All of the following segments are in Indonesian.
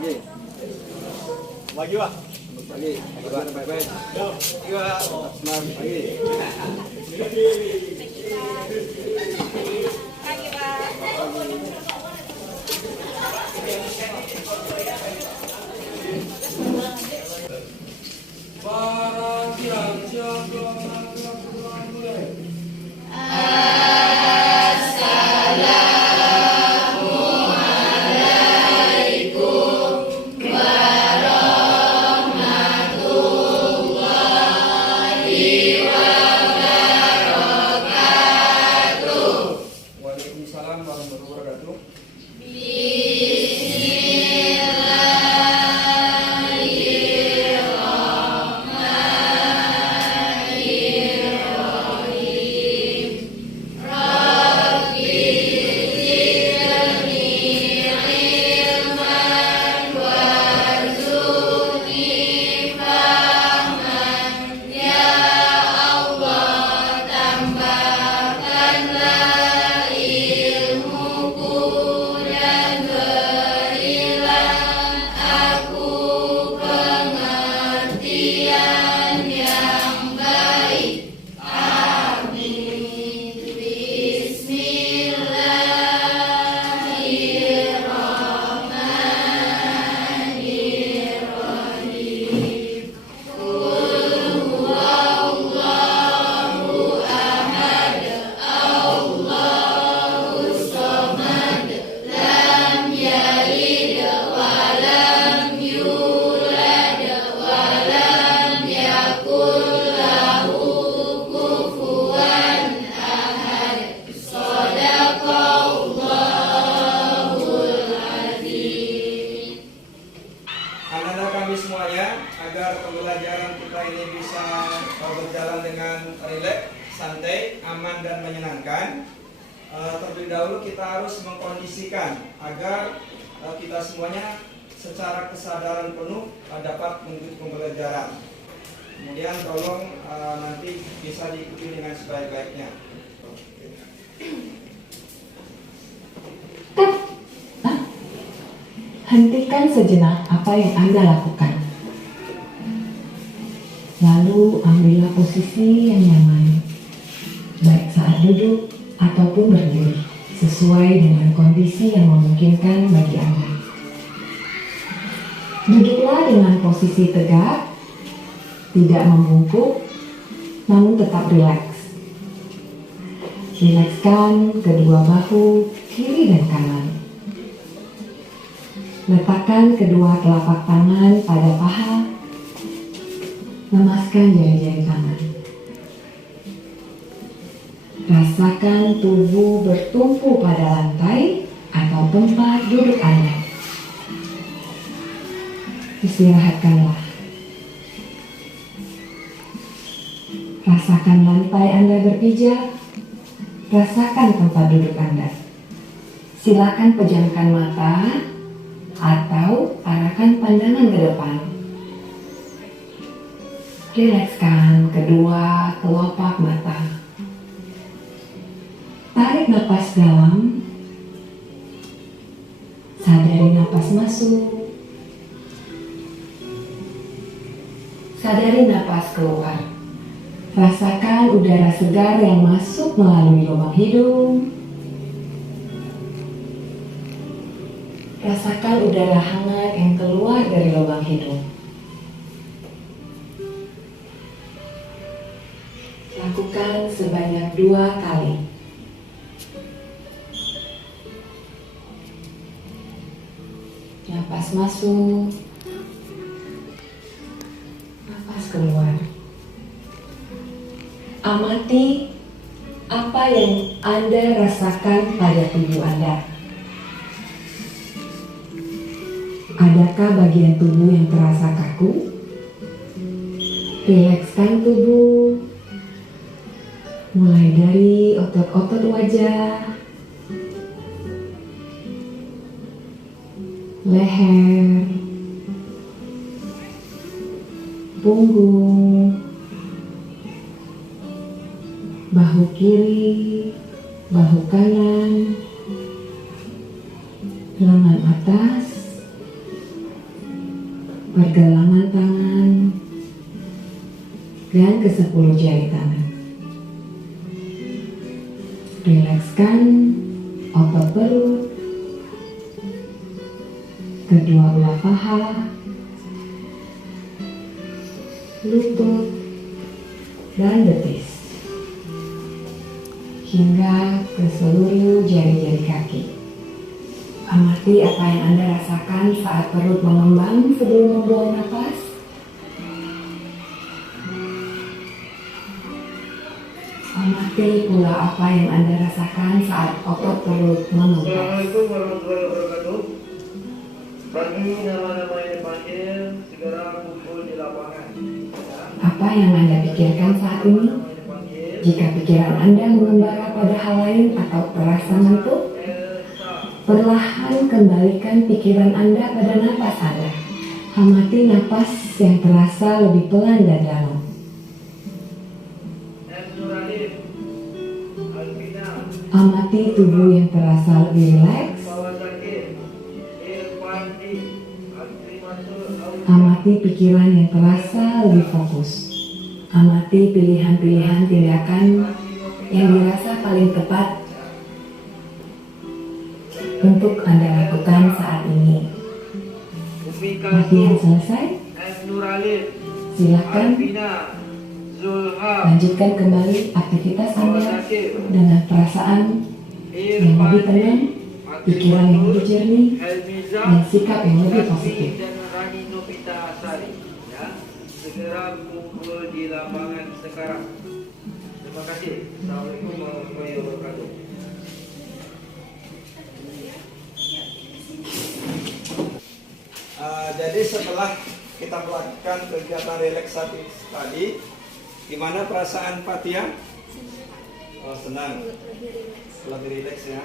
pagi. Pagi Pak. Pagi. Kabar baik-baik. Yuk. Iya. Selamat pagi. Pagi, Pak. Para siang Waalaikumsalam warahmatullahi wabarakatuh. Anak-anak kami semuanya, agar pembelajaran kita ini bisa berjalan dengan rileks, santai, aman dan menyenangkan. Terlebih dahulu kita harus mengkondisikan agar kita semuanya secara kesadaran penuh dapat mengikuti pembelajaran. Kemudian tolong nanti bisa diikuti dengan sebaik-baiknya. Hentikan sejenak apa yang Anda lakukan. Lalu ambillah posisi yang nyaman, baik saat duduk ataupun berdiri, sesuai dengan kondisi yang memungkinkan bagi Anda. Duduklah dengan posisi tegak, tidak membungkuk, namun tetap rileks. Rilekskan kedua bahu, kiri dan kanan. Letakkan kedua telapak tangan pada paha. Lemaskan jari-jari tangan. Rasakan tubuh bertumpu pada lantai atau tempat duduk Anda. Istirahatkanlah. Rasakan lantai Anda berpijak. Rasakan tempat duduk Anda. Silakan pejamkan mata atau arahkan pandangan ke depan. Rilekskan kedua kelopak mata. Tarik napas dalam. Sadari napas masuk. Sadari napas keluar. Rasakan udara segar yang masuk melalui lubang hidung. Rasakan udara hangat yang keluar dari lubang hidung. Lakukan sebanyak 2 kali. Napas masuk, napas keluar. Amati apa yang Anda rasakan pada tubuh Anda. Adakah bagian tubuh yang terasa kaku? Rilekskan tubuh, mulai dari otot-otot wajah, leher, punggung, bahu kiri, bahu kanan, lengan atas, pergelangan tangan, dan ke-10 jari tangan. Rilekskan otot perut, kedua belah paha, lutut, dan betis, hingga ke seluruh jari-jari kaki. Amati apa yang Anda rasakan saat perut mengembang sebelum membuang napas. Amati pula apa yang Anda rasakan saat otot perut mengembang. Assalamualaikum warahmatullahi wabarakatuh. Bagi nama-nama yang dipanggil, segera kumpul di lapangan. Apa yang Anda pikirkan saat ini? Jika pikiran Anda mengembara pada hal lain atau terasa ngantuk, perlahan kembalikan pikiran Anda pada napas Anda. Amati napas yang terasa lebih pelan dan dalam. Amati tubuh yang terasa lebih rileks. Amati pikiran yang terasa lebih fokus. Amati pilihan-pilihan tindakan yang dirasa paling tepat untuk Anda lakukan saat ini. Latihan selesai. Silakan lanjutkan kembali aktivitas Anda dengan perasaan yang lebih tenang, pikiran yang lebih jernih, dan sikap yang lebih positif. Segera kumpul di lapangan sekarang. Terima kasih. Assalamualaikum warahmatullahi wabarakatuh. Jadi setelah kita melakukan kegiatan relaksasi tadi, gimana perasaan Fatia? Oh, senang. Lebih rileks ya.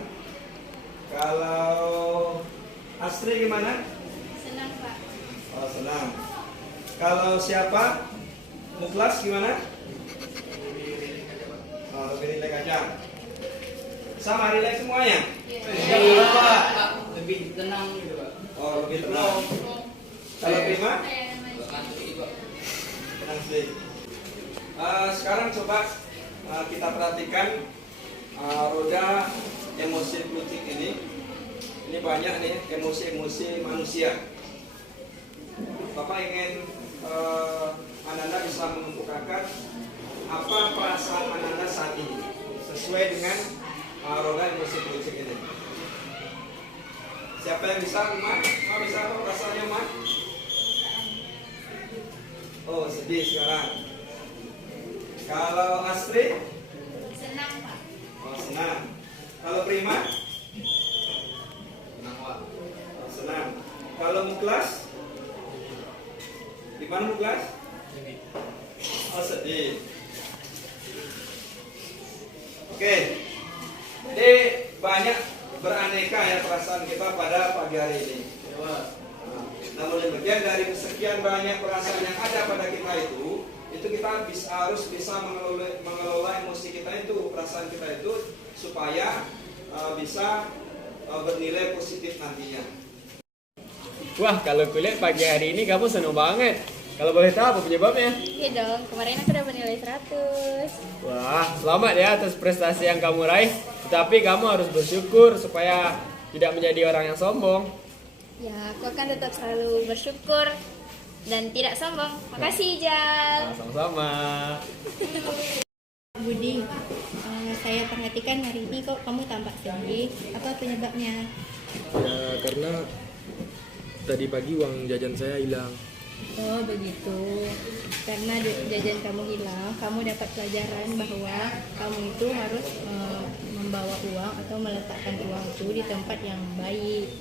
Kalau Astri gimana? Senang, Pak. Oh, senang. Kalau siapa? Muklas gimana? Oh, lebih rileks aja. Sama rileks semuanya? Iya. Lebih tenang gitu Pak. Oh, lebih tenang. Kalau Prima? Tenang sedikit. Sekarang coba kita perhatikan roda emosi klutik ini. Ini banyak nih emosi-emosi manusia. Bapak ingin Ananda bisa mengemukakan apa perasaan Ananda saat ini sesuai dengan roda emosi klutik ini. Siapa yang bisa, Ma? Ma bisa apa perasaannya, Ma? Oh, sedih sekarang. Kalau Astri? Senang, Pak. Oh, senang. Kalau Prima? Tenang Pak. Oh, senang. Kalau Muklas? Di mana Muklas? Oh, sedih. Oke. Jadi banyak beraneka ya perasaan kita pada pagi hari ini. Namun demikian dari sekian banyak perasaan yang ada pada kita itu kita harus bisa mengelola emosi kita itu, perasaan kita itu supaya bisa bernilai positif nantinya. Wah, kalau kulihat pagi hari ini kamu senang banget. Kalau boleh tahu apa penyebabnya? Iya dong, kemarin aku dapat nilai 100. Wah, selamat ya atas prestasi yang kamu raih. Tetapi kamu harus bersyukur supaya tidak menjadi orang yang sombong. Ya, aku akan tetap selalu bersyukur dan tidak sombong. Makasih, Jal. Nah, sama-sama. Budi, saya perhatikan hari ini kok kamu tampak sedih. Apa penyebabnya? Ya karena tadi pagi uang jajan saya hilang. Oh begitu. Karena jajan kamu hilang, kamu dapat pelajaran bahwa kamu itu harus membawa uang atau meletakkan uang itu di tempat yang baik,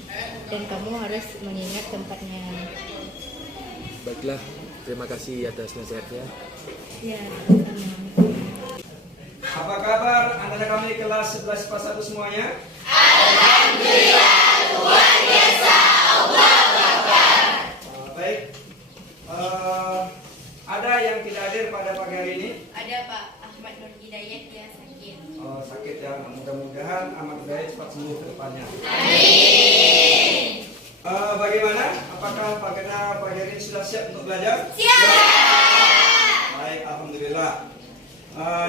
dan kamu harus mengingat tempatnya. Baiklah, terima kasih atas nasihatnya. Ya, sama. Apa kabar anak-anak kami kelas 11 IPA 1 semuanya? Baik. Ada yang tidak hadir pada pagi hari ini? Ada Pak Ahmad Nur Hidayat, dia sakit. Oh, sakit ya. Mudah-mudahan Ahmad Hidayat cepat sembuh ke depannya. Bagaimana? Apakah pagi hari ini sudah siap untuk belajar? Siap! Baik, alhamdulillah.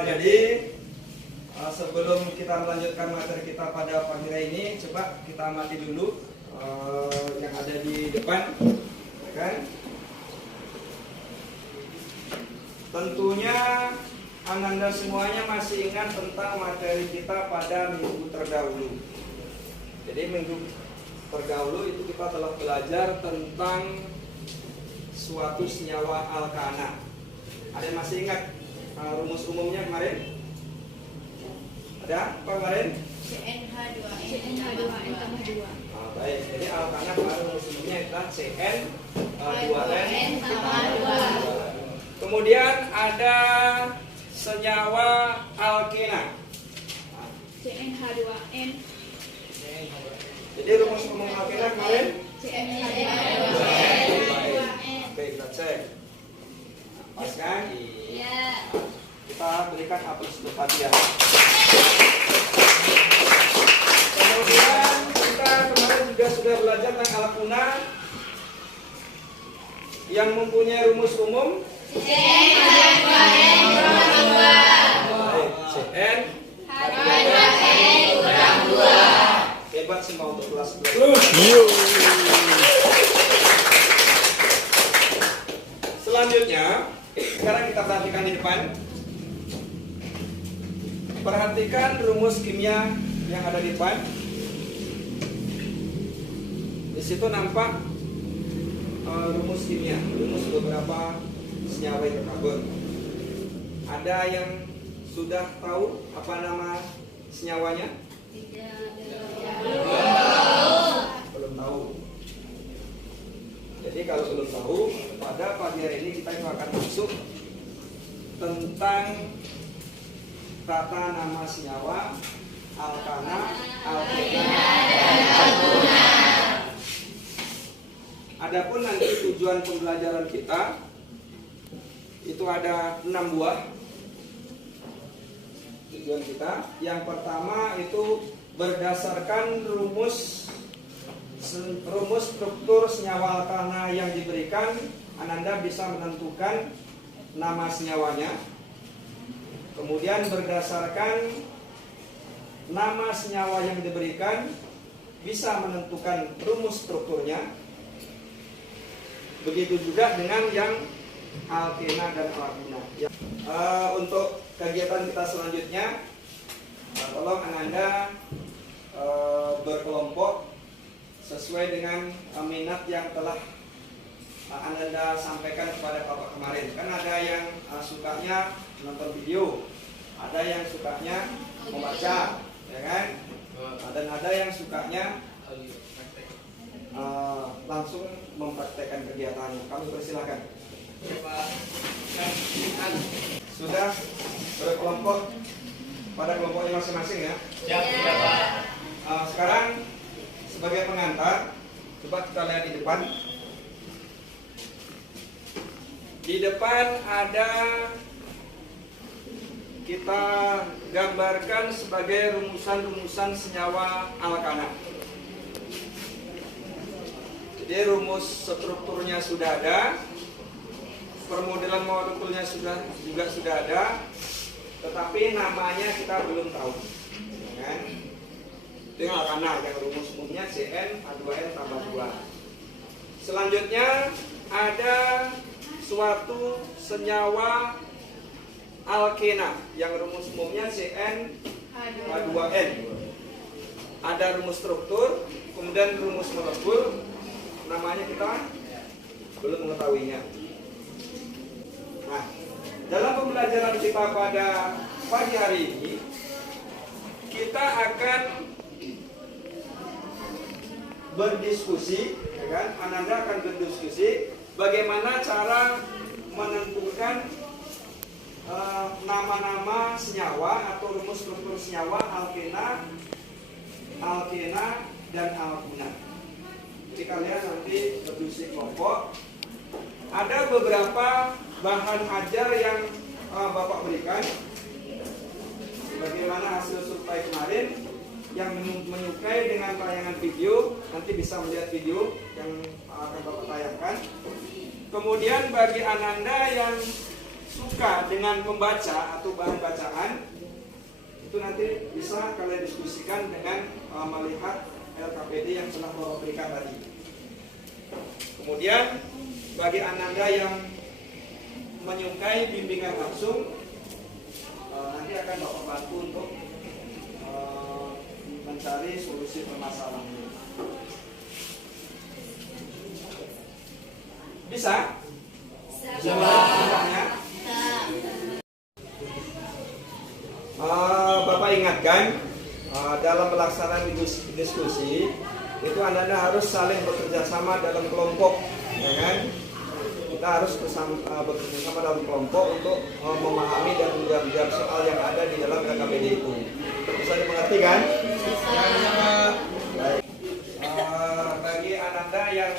Jadi sebelum kita melanjutkan materi kita pada pagi hari ini, coba kita amati dulu yang ada di depan, kan? Tentunya Ananda semuanya masih ingat tentang materi kita pada minggu terdahulu. Jadi minggu terdahulu itu kita telah belajar tentang suatu senyawa alkana. Ada yang masih ingat rumus umumnya kemarin? Ada apa kemarin? CN2N tambah 2. Baik, jadi alkana kemarin rumus umumnya adalah CN2N tambah 2. Kemudian ada senyawa alkena. CnH2n. Jadi rumus umum alkena kemarin? CnH2n. Oke, kita cek. Pas kan? Iya. Kita berikan aplikasi depannya. Kemudian kita kemarin juga sudah belajar tentang alkuna yang mempunyai rumus umum CN2n kurang 2. CN H2n kurang 2. hebat semua untuk kelas 11. Selanjutnya, sekarang kita perhatikan di depan. Perhatikan rumus kimia yang ada di depan. Di situ nampak rumus kimia, rumus beberapa senyawa hidrokarbon. Ada yang sudah tahu apa nama senyawanya? Belum tahu. Jadi kalau belum tahu, pada pagi hari ini kita akan masuk tentang tata nama senyawa alkana, alkena, dan alkuna. Adapun nanti tujuan pembelajaran kita itu ada 6 buah tujuan kita. Yang pertama itu berdasarkan rumus struktur senyawa alkana yang diberikan, Ananda bisa menentukan nama senyawanya. Kemudian berdasarkan nama senyawa yang diberikan, bisa menentukan rumus strukturnya. Begitu juga dengan yang alkena dan alkuna. Untuk kegiatan kita selanjutnya, tolong Ananda berkelompok sesuai dengan minat yang telah Ananda sampaikan kepada Bapak kemarin. Kan ada yang sukanya nonton video, ada yang sukanya membaca, ya kan? Dan ada yang sukanya langsung mempraktekkan kegiatannya. Kami persilahkan. Sudah berkelompok pada kelompoknya masing-masing ya? Siap, Pak. Sekarang sebagai pengantar, coba kita lihat di depan. Di depan ada, kita gambarkan sebagai rumusan-rumusan senyawa alkana. Jadi rumus strukturnya sudah ada, permodelan molekulnya juga sudah ada, tetapi namanya kita belum tahu. Kan? Itu yang alkana, yang rumus umumnya CN2N tambah 2. Selanjutnya ada suatu senyawa alkena yang rumus umumnya CnH2n. Ada rumus struktur, kemudian rumus molekul, namanya kita belum mengetahuinya. Nah, dalam pembelajaran kita pada pagi hari ini, kita akan berdiskusi, ya kan? Ananda akan berdiskusi bagaimana cara menentukan nama-nama senyawa atau rumus struktur senyawa alkena, dan alkuna. Jadi kalian nanti berdiskusi kelompok. Ada beberapa bahan ajar yang Bapak berikan. Bagaimana hasil survei kemarin, yang menyukai dengan tayangan video nanti bisa melihat video yang akan Bapak tayangkan. Kemudian bagi Ananda yang suka dengan membaca atau bahan bacaan, itu nanti bisa kalian diskusikan dengan melihat LKPD yang telah Bapak berikan tadi. Kemudian bagi Ananda yang menyukai bimbingan langsung, nanti akan Bapak bantu untuk mencari solusi permasalahannya. Bisa? Bisa. Bapak ingatkan dalam pelaksanaan diskusi itu Anda harus saling bekerja sama dalam kelompok, ya kan? Kita harus bekerja sama dalam kelompok untuk memahami dan menjawab soal yang ada di dalam LKPD itu. Bisa dimengerti kan? Bagi Ananda yang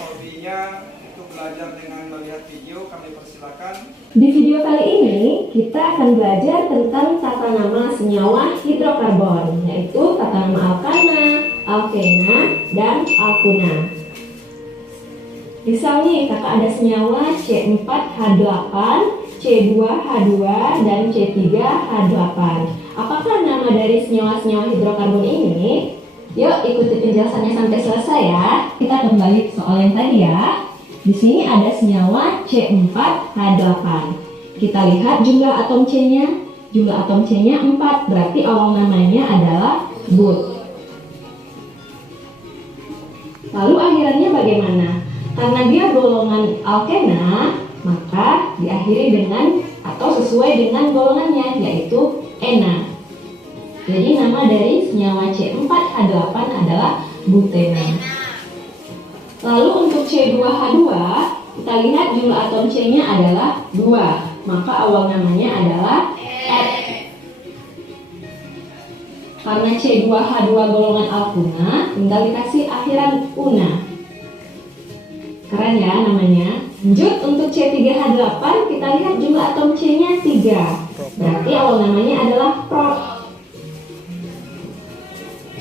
hobinya itu belajar dengan melihat video, kami persilakan. Di video kali ini kita akan belajar tentang tata nama senyawa hidrokarbon, yaitu tata nama alkana, alkena, dan alkuna. Misal nih, kakak ada senyawa C4H8, C2H2, dan C3H8. Apakah nama dari senyawa-senyawa hidrokarbon ini? Yuk ikuti penjelasannya sampai selesai ya. Kita kembali ke soal yang tadi ya. Di sini ada senyawa C4H8. Kita lihat jumlah atom C-nya. Jumlah atom C-nya 4, berarti awal namanya adalah but. Lalu akhirannya bagaimana? Karena dia golongan alkena, maka diakhiri dengan atau sesuai dengan golongannya, yaitu ena. Jadi nama dari senyawa C4H8 adalah butena. Lalu untuk C2H2, kita lihat jumlah atom C-nya adalah 2, maka awal namanya adalah eth. Karena C2H2 golongan alkuna, tinggal dikasih akhiran una. Keren ya namanya. Lanjut untuk C3H8, kita lihat jumlah atom C-nya 3, berarti awal namanya adalah prop.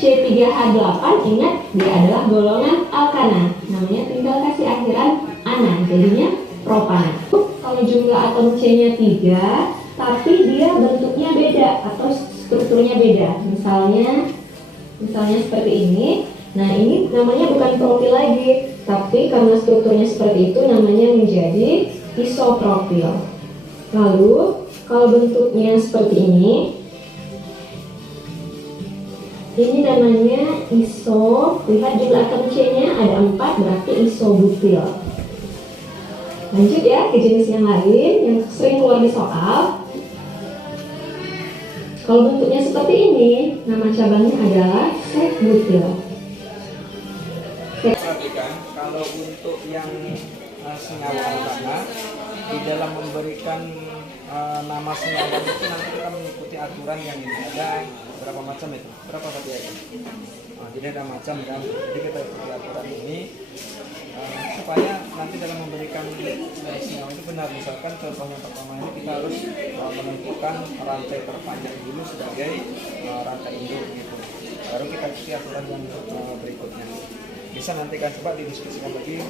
C3H8, ingat dia adalah golongan alkana, namanya tinggal kasih akhiran ana, jadinya propana. Kalau jumlah atom C-nya 3, tapi dia bentuknya beda atau strukturnya beda, misalnya seperti ini. Nah ini namanya bukan propil lagi, tapi karena strukturnya seperti itu namanya menjadi isopropil. Lalu kalau bentuknya seperti ini namanya iso. Lihat jumlah atom C-nya ada 4, berarti isobutil. Lanjut ya ke jenis yang lain yang sering keluar di soal. Kalau bentuknya seperti ini, nama cabangnya adalah sek-butil. Perhatikan, kalau untuk yang senyawa alkana, di dalam memberikan nama senyawa itu nanti kita mengikuti aturan yang ini. Ada berapa macam itu? Berapa tadi ya? Jadi ada macam kan. Jadi kita ikuti aturan ini supaya nanti dalam memberikan senyawa itu benar. Misalkan contoh yang pertama ini kita harus menentukan rantai terpanjang dulu sebagai rantai induk gitu. Baru kita ikuti aturan yang berikutnya. Bisa nanti kan coba didiskusikan lagi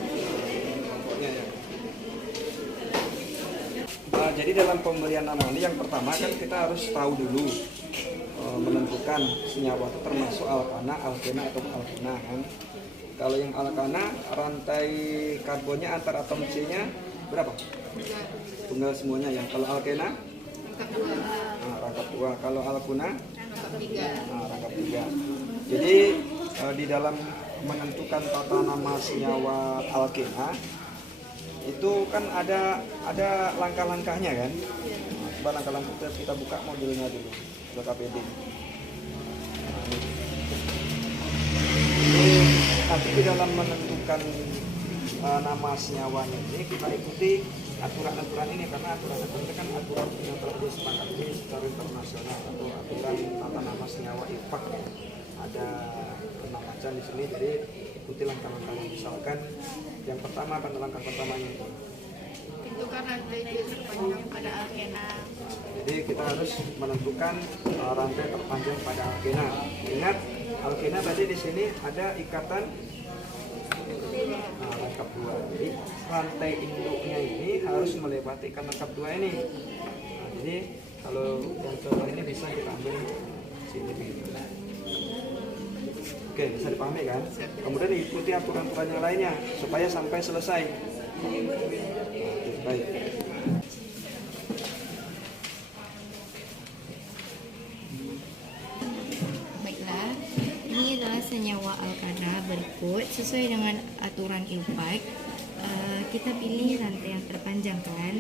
kelompoknya ya. Jadi dalam pemberian nama ini yang pertama kan kita harus tahu dulu menentukan senyawa itu termasuk alkana, alkena atau alkena kan. Kalau yang alkana rantai karbonnya antar atom C-nya berapa? Tunggal semuanya yang. Kalau alkena rangkap 2. Kalau alkuna rangkap 3. Jadi di dalam menentukan tata nama senyawa alkena itu kan ada langkah-langkahnya kan. Coba langkah-langkah kita buka modulnya dulu LKPD. Nanti di dalam menentukan nama senyawanya ini kita ikuti aturan-aturan ini, karena aturan-aturan ini kan aturan yang telah disepakati secara internasional atau aturan tata nama senyawa IPAK. Ada 6 macam di sini, jadi ikuti langkah-langkahnya. Misalkan yang pertama pada langkah pertamanya itu menentukan rantai terpanjang pada alkena. Jadi kita harus menentukan rantai terpanjang pada alkena. Ingat, alkena tadi di sini ada ikatan rangkap 2. Jadi rantai induknya ini harus melewati ikatan rangkap 2 ini. Jadi kalau yang contoh ini bisa kita ambil sini begitu. Oke, bisa dipahami kan? Kemudian diikuti aturan-aturan yang lainnya supaya sampai selesai. Baik. Baiklah, ini adalah senyawa alkana berikut sesuai dengan aturan IUPAC. Kita pilih rantai yang terpanjang kan.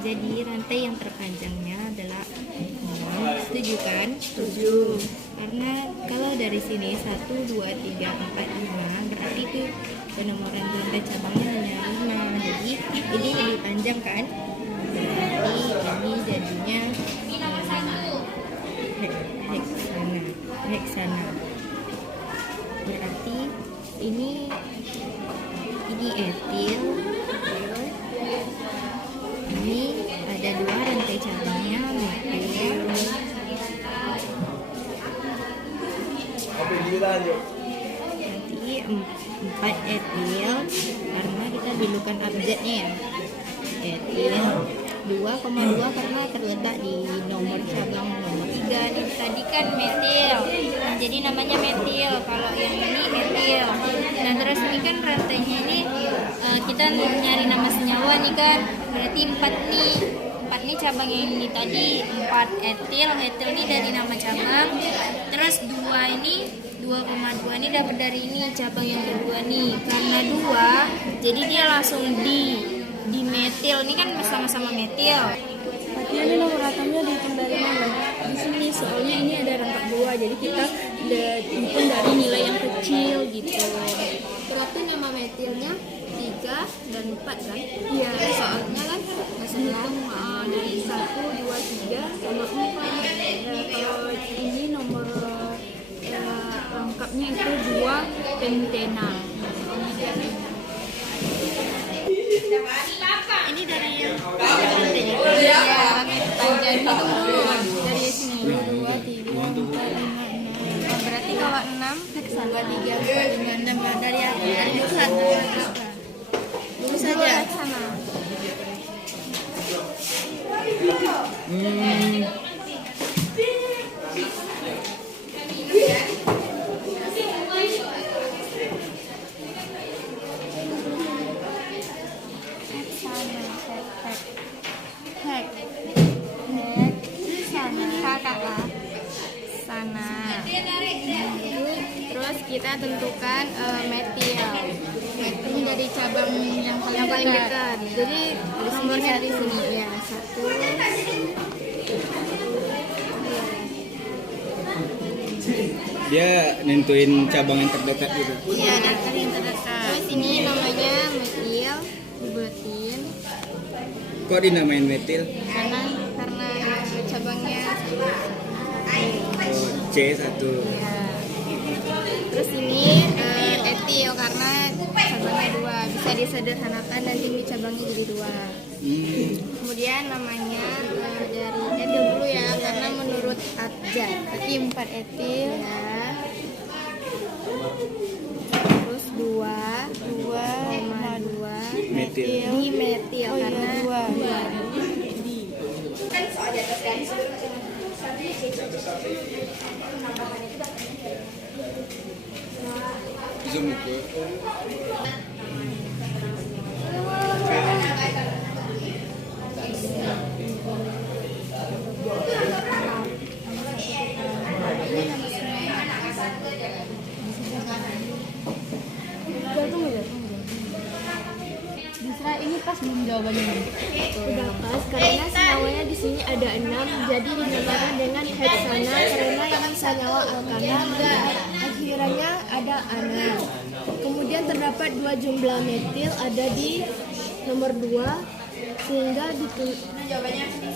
Jadi rantai yang terpanjangnya adalah 6. Setuju kan? Setuju. Karena kalau dari sini 1, 2, 3, 4, 5 berarti itu penomoran rantai cabangnya hanya 5. Jadi ini lebih panjang kan? Berarti ini jadinya heksana. Berarti ini etil. Ini ada 2 rantai cabangnya, metil. Nanti 4 etil karena kita dulukan abjadnya ya. Etil 2,2 karena terletak di nomor cabang nomor 3. Ini tadi kan metil, jadi namanya metil. Kalau yang ini etil. Nah terus ini kan rantainya ini kita nyari nama senyawa nih kan. Berarti 4 nih. 4 nih cabang yang ini tadi 4 etil. Etil ini dari nama cabang. Terus 2 ini 2,2 ini dapat dari ini cabang yang kedua nih. Karena 2 jadi dia langsung di metil. Ini kan sama-sama metil. Berarti ini nomor atomnya dihitung dari mana? Di sini soalnya ini ada rangkap 2, jadi kita hitung dari nilai yang kecil gitu. Berarti nama metilnya 3 dan 4 kan? Iya. Soalnya kan Hitung dari 1, 2, 3 sama 4. Kalau ini nomor rangkapnya itu 2 pentena. ini dari yang panjang itu dari sini 2, 3, 4, 5, 6. Berarti kalau 6 heksana 3, 4, 5, 6 dari aku lurus saja. Terus kita tentukan metil. Metil dari cabang yang paling dekat. Jadi nomornya di sini ya 1. Dia nentuin cabang yang terdekat gitu. Iya, dari yang terdekat. Terus ini namanya metil, dibuatin. Kok dinamain metil? Karena cabangnya Oh, C1. ya. Terus ini etil karena cabangnya 2. Bisa disederhanakan nanti ini cabangnya jadi 2. Kemudian namanya dari etil dulu ya, karena menurut abjad. Berarti 4 etil ya. Terus 2,2 Metil. Ini metil karena 2. Zoom itu. Bisa ini pas belum jawabannya. Udah pas karena senyawanya di sini ada 6, jadi dinamakan dengan heksana karena yang senyawa alkana akhirannya ada ana. Kemudian terdapat 2 jumlah metil ada di nomor 2 sehingga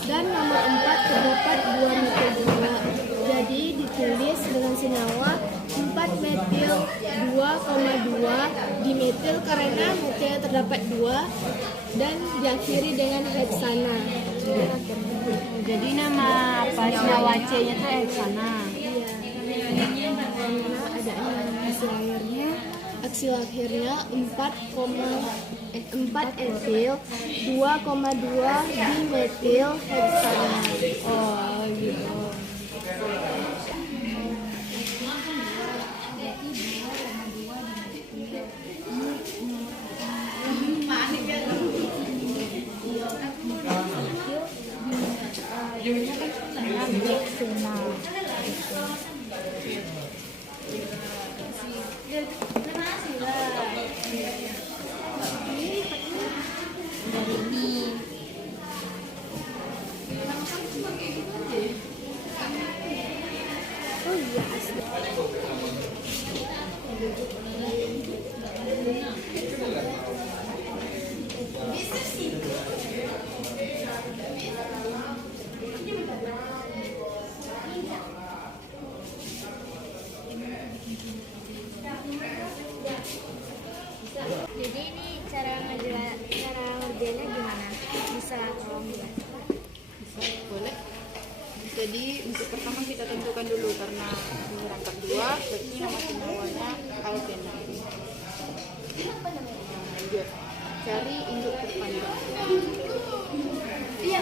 dan nomor 4 terdapat 2 metil juga. Jadi ditulis dengan senyawa 4 metil 2,2 dimetil karena metil terdapat 2 dan diakhiri dengan heksana. Jadi nama apa senyawa C-nya tuh heksana. Iya. Karena ada aksi akhirnya 4 etil 2,2 dimetil heksana. Oh gitu. Jadi ini cara ngerjainnya gimana? Bisa tolong jelaskan? Boleh. Jadi untuk pertama kita tentukan dulu karena menggunakan 2 berarti nama senyawanya alkena. Lanjut. Cari induk terpanjang. Iya.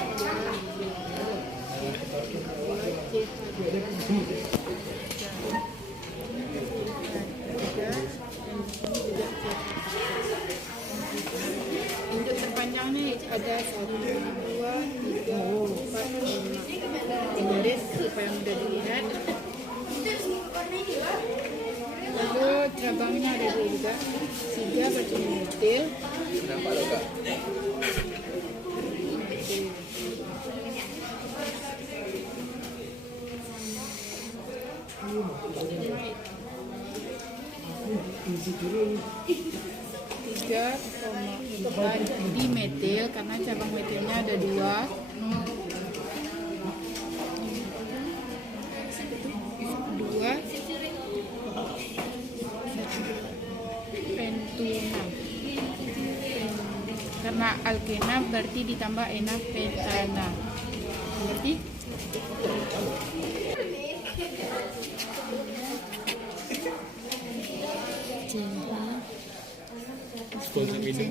Induk terpanjangnya ada 1, 2, 3, 4, 5. Garis supaya mudah dilihat. Lalu cabangnya ada 2 juga. 3 batu metil. Kenapa lo kak? Di metil karena cabang metilnya ada 2. Pentuna. Karena alkena berarti ditambah ena pentana. Berarti Sponsor minum.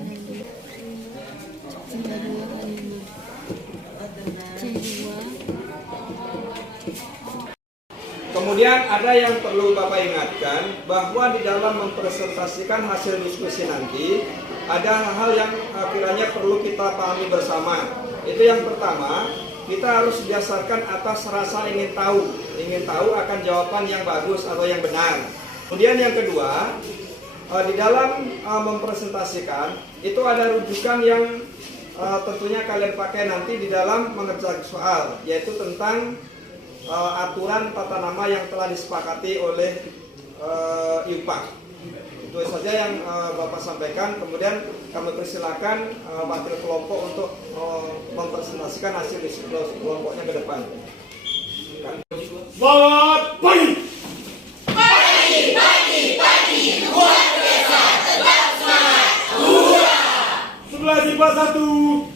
Kemudian ada yang perlu Bapak ingatkan bahwa di dalam mempresentasikan hasil diskusi nanti ada hal-hal yang kiranya perlu kita pahami bersama. Itu yang pertama, kita harus didasarkan atas rasa ingin tahu akan jawaban yang bagus atau yang benar. Kemudian yang kedua, di dalam mempresentasikan itu ada rujukan yang tentunya kalian pakai nanti di dalam mengerjakan soal, yaitu tentang aturan tata nama yang telah disepakati oleh IUPAK. Itu saja yang Bapak sampaikan. Kemudian kami persilakan wakil kelompok untuk mempresentasikan hasil diskusi kelompoknya ke depan. Selamat pagi. Luar biasa, tetap semangat. Sebelah IPA 1.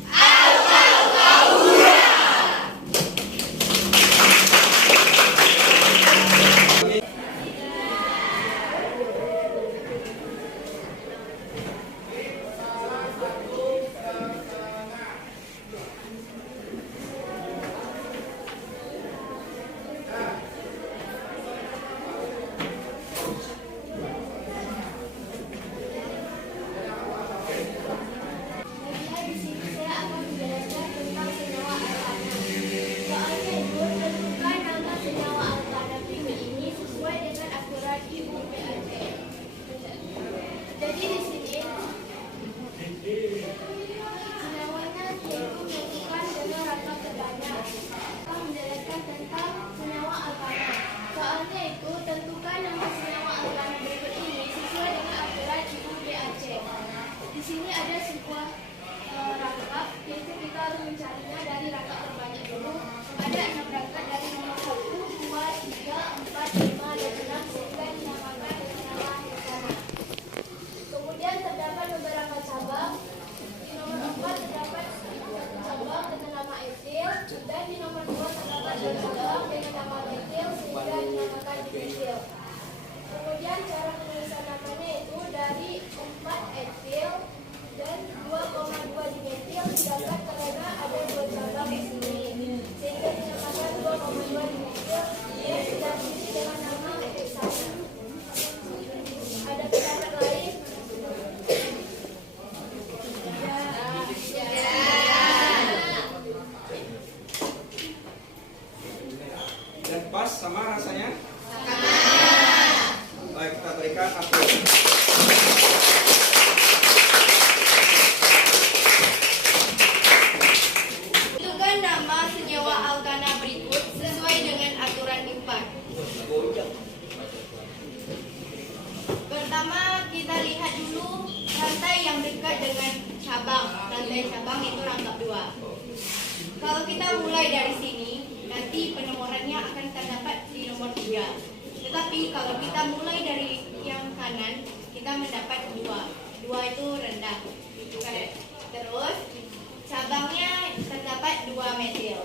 Ada pendapat lain? Dan pas sama rasanya? Baik, kita berikan aplaus. Tentukan nama senyawa alkana berikut sesuai dengan aturan IPA. Pertama, kita lihat dulu rantai yang dekat dengan cabang. Rantai cabang itu rangkap 2. Kalau kita mulai dari sini, nanti penomorannya akan terdapat di nomor 3. Tetapi kalau kita mulai dari yang kanan, kita mendapat 2. 2 itu rendah. Terus cabangnya terdapat 2 metil.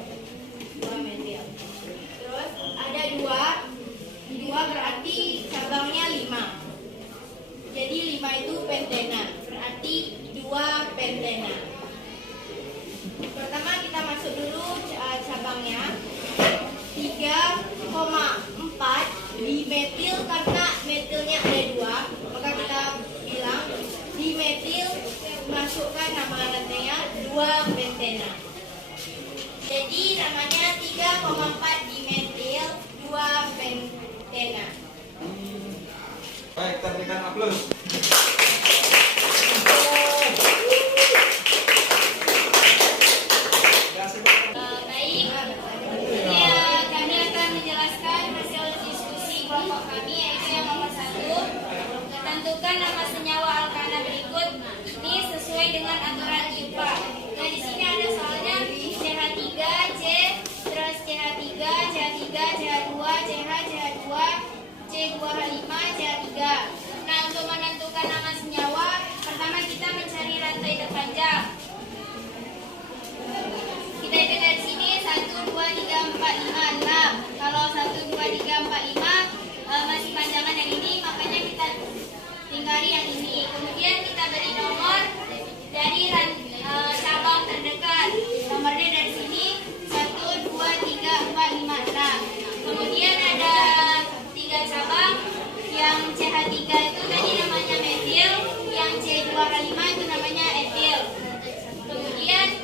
2 metil. Terus ada 2 berarti cabangnya 5. Jadi 5 itu pentena. Berarti 2 pentena. Pertama kita masuk dulu cabangnya 3,4 dimetil karena metilnya ada 2, maka kita bilang dimetil masukkan nama rantainya 2 pentena. Jadi namanya 3,4 dimetil 2 pentena. Baik, kita berikan aplaus. Baik, ya, kami akan menjelaskan hasil diskusi kelompok kami, yaitu yang nomor 1. Tentukan nama senyawa alkana berikut ini sesuai dengan aturan IPA. Nah, di sini ada soalnya CH3, C, terus CH3, CH3, CH2, CH, CH2, C2H5, CH3. Nah, untuk menentukan nama senyawa, pertama kita mencari rantai terpanjang. Kita hitung dari sini 1, 2, 3, 4, 5, 6. Kalau 1, 2, 3, 4, 5 masih panjangan yang ini, makanya kita tinggali yang ini. Kemudian kita beri nomor dari cabang terdekat. Nomornya dari sini 1, 2, 3, 4, 5, 6. Kemudian ada 3 cabang. Yang CH3 itu tadi namanya metil, yang C2H5 itu namanya etil. Kemudian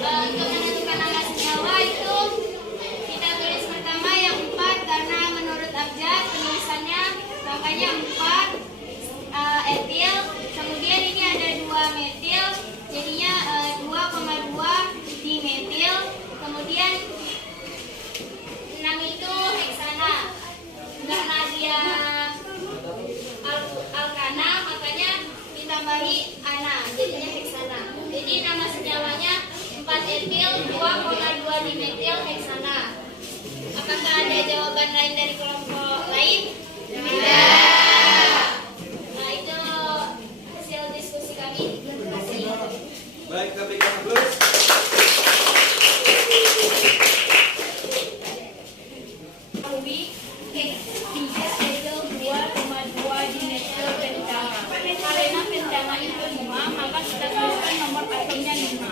untuk menentukan nama senyawa itu kita tulis pertama yang 4 karena menurut abjad penulisannya makanya 4 etil. Kemudian ini ada 2 metil jadinya 2,2 dimetil. Kemudian 6 itu heksana karena dia alkana makanya ditambahi ana jadinya heksana. Jadi nama senyawanya 4 etil 2,2 dimetil heksana. Apakah ada jawaban lain dari kelompok lain? Tidak. Nah, itu hasil diskusi kami. Terima kasih. Baik, kita berikan aplaus. Tiga etil 2,2 dimetil pentama. Karena pentama itu 5, maka kita tuliskan nomor atomnya 5.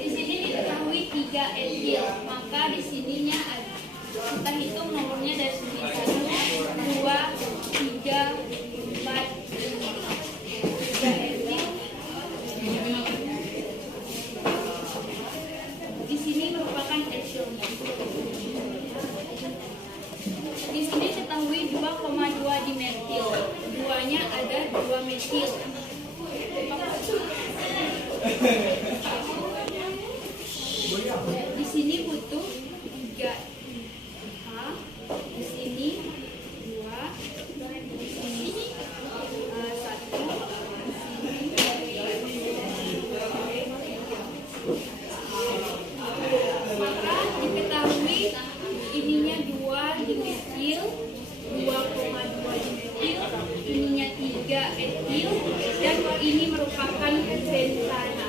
Di sini diketahui 3 etil, maka di sininya ada. Kita hitung nomornya dari sini 1, 2, 3, 4. Di sini merupakan etilnya. Di sini ketahui 2,2 dimetil. Duanya ada 2 metil. Di sini butuh 3 H. Di sini 2. Di sini 1. Maka diketahui ininya 2 dimetil, 2,2 dimetil, ininya 3 etil, dan ini merupakan pentana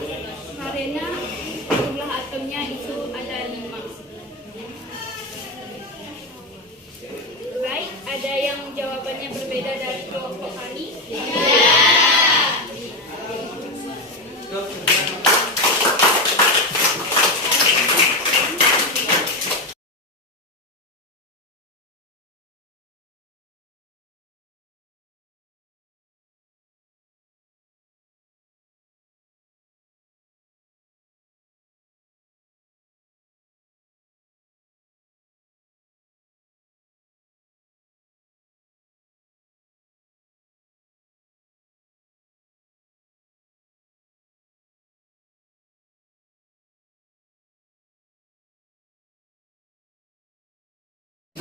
karena jumlah atomnya itu ada 5. Baik, ada yang jawabannya berbeda dari kelompok kami? Ya.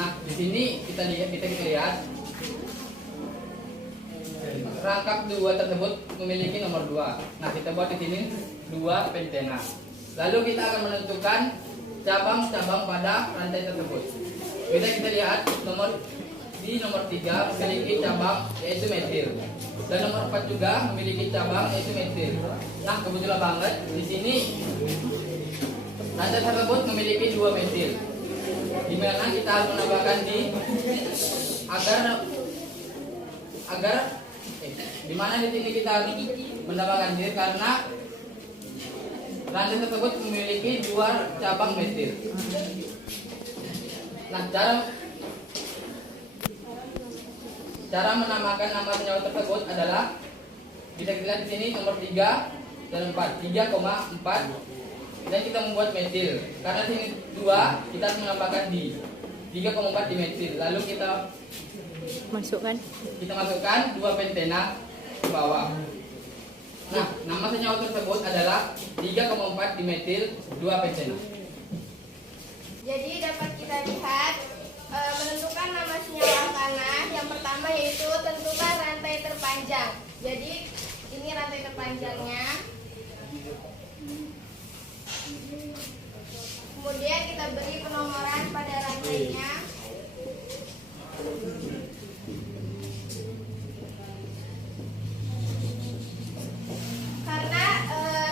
Nah, di sini kita lihat rangkap 2 tersebut memiliki nomor 2. Nah, kita buat di sini 2 pentena. Lalu kita akan menentukan cabang-cabang pada rantai tersebut. Kita lihat nomor 3 memiliki cabang yaitu metil. Dan nomor 4 juga memiliki cabang yaitu metil. Nah, kebetulan banget di sini rantai tersebut memiliki 2 metil. Di mana kita harus menambahkan di mana di sini kita harus menambahkan karena rantai tersebut memiliki 2 cabang metil. Nah, cara menamakan nama senyawa tersebut adalah bisa kita lihat di sini nomor 3 dan 4, 3,4 dan kita membuat metil. Karena sini 2 kita harus menambahkan di 3,4 di metil. Lalu kita masukkan 2 pentena ke bawah. Nah, nama senyawa tersebut adalah 3,4 di metil 2 pentena. Jadi dapat kita lihat menentukan nama senyawa alkana. Yang pertama yaitu tentukan rantai terpanjang. Jadi ini rantai terpanjangnya. Kemudian kita beri penomoran pada rantainya. Karena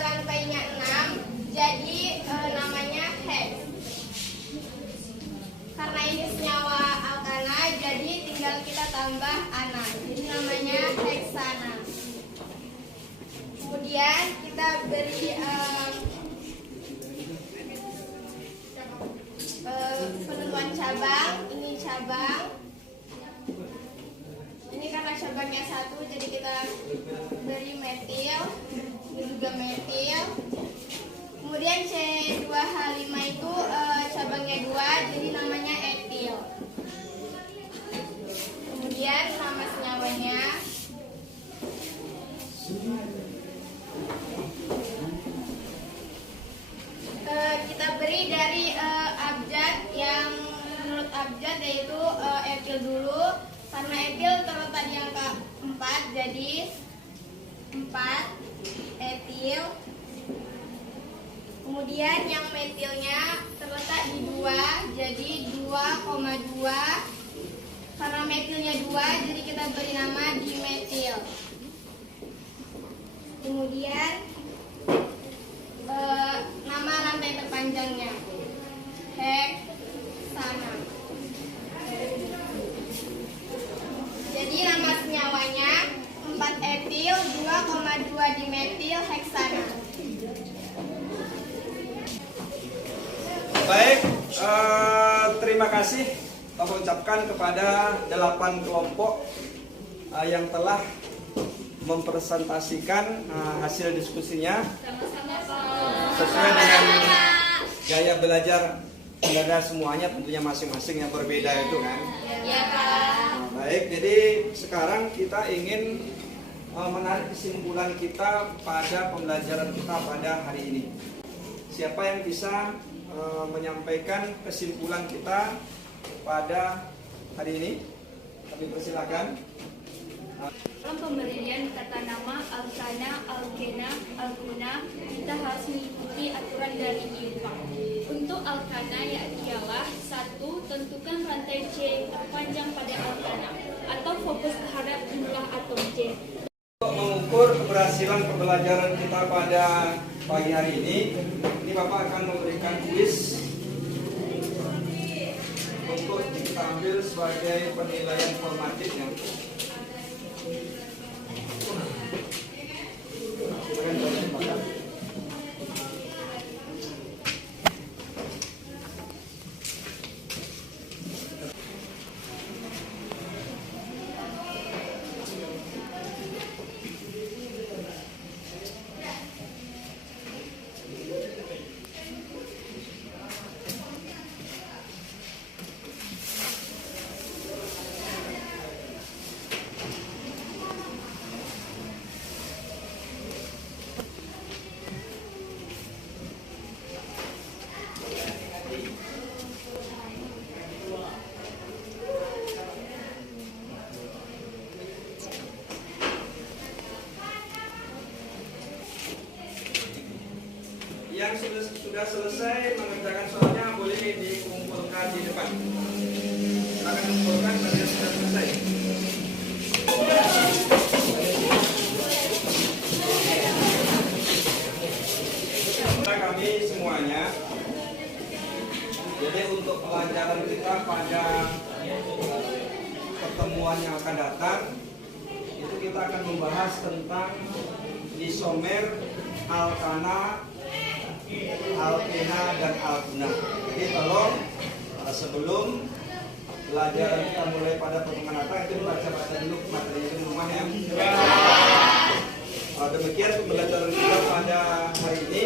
rantainya 6, jadi namanya hex. Karena ini senyawa alkana, jadi tinggal kita tambah ana. Jadi namanya heksana. Kemudian kita beri penentuan cabang. Ini cabang. Ini karena cabangnya 1, jadi kita beri metil. Ini juga metil. Kemudian C2H5 itu cabangnya 2, jadi namanya etil. Kemudian nama senyawanya. Kita beri dari abjad yang menurut abjad yaitu etil dulu. Karena etil terletak di angka 4, jadi 4 etil. Kemudian yang metilnya terletak di 2, jadi 2,2. Karena metilnya 2, jadi kita beri nama dimetil. Kemudian nama rantai terpanjangnya heksana. Jadi nama senyawanya 4 etil 2,2 dimetil heksana. Baik, terima kasih kami ucapkan kepada 8 kelompok yang telah mempresentasikan hasil diskusinya sesuai dengan gaya belajar saudara semuanya, tentunya masing-masing yang berbeda itu kan. Ya, Pak. Baik, jadi sekarang kita ingin menarik kesimpulan kita pada pembelajaran kita pada hari ini. Siapa yang bisa menyampaikan kesimpulan kita pada hari ini? Kami persilakan. Dalam pemberian kata nama alkana, alkena, alguna, kita harus mengikuti aturan dari IPA. Untuk alkana ialah 1. Tentukan rantai C terpanjang pada alkana atau fokus terhadap jumlah atom C. Untuk mengukur keberhasilan pembelajaran kita pada pagi hari ini Bapak akan memberikan kuis untuk kita ambil sebagai penilaian formatifnya. yang sudah selesai mengerjakan soalnya boleh dikumpulkan di depan. Silakan kumpulkan yang sudah selesai. Kami semuanya, jadi untuk pelajaran kita pada pertemuan yang akan datang itu kita akan membahas tentang isomer, alkana, alkena, dan alkuna. Jadi tolong sebelum pelajaran kita mulai pada pertemuan datang itu baca-baca dulu materinya di rumah ya. Demikian pembelajaran kita pada hari ini.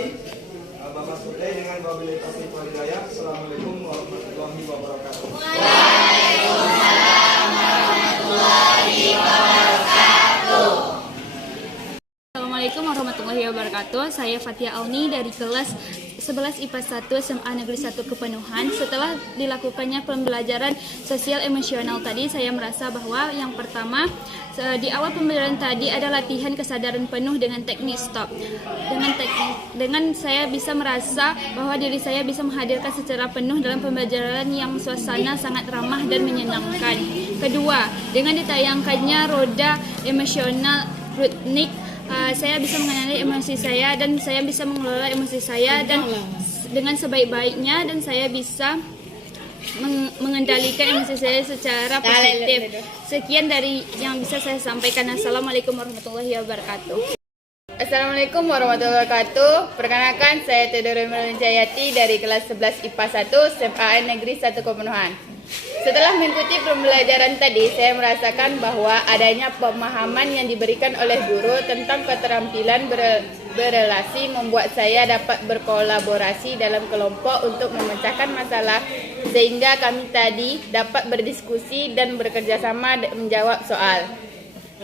Bapak Sudai dengan wabillahi taufiq wal hidayah. Assalamualaikum warahmatullahi wabarakatuh. Waalaikumsalam warahmatullahi wabarakatuh. Assalamualaikum warahmatullahi wabarakatuh. Saya Fatia Alni dari kelas 11 IPA 1 SMA Negeri 1 Kepenuhan. Setelah dilakukannya pembelajaran sosial emosional tadi, saya merasa bahwa yang pertama di awal pembelajaran tadi ada latihan kesadaran penuh dengan teknik stop. Dengan saya bisa merasa bahwa diri saya bisa menghadirkan secara penuh dalam pembelajaran yang suasana sangat ramah dan menyenangkan. Kedua, dengan ditayangkannya roda emosional rutnik, saya bisa mengenali emosi saya dan saya bisa mengelola emosi saya dan dengan sebaik-baiknya, dan saya bisa mengendalikan emosi saya secara positif. Sekian dari yang bisa saya sampaikan. Assalamualaikum warahmatullahi wabarakatuh. Assalamualaikum warahmatullahi wabarakatuh. Perkenalkan, saya Theodora Melanjayati dari kelas 11 IPA 1 SMA Negeri 1 Kepenuhan. Setelah mengikuti pembelajaran tadi, saya merasakan bahwa adanya pemahaman yang diberikan oleh guru tentang keterampilan berelasi membuat saya dapat berkolaborasi dalam kelompok untuk memecahkan masalah, sehingga kami tadi dapat berdiskusi dan bekerjasama menjawab soal.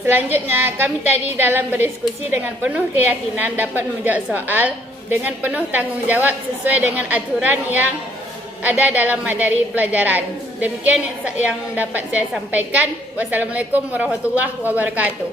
Selanjutnya, kami tadi dalam berdiskusi dengan penuh keyakinan dapat menjawab soal dengan penuh tanggung jawab sesuai dengan aturan yang ada dalam materi pelajaran. Demikian yang dapat saya sampaikan. Wassalamualaikum warahmatullahi wabarakatuh.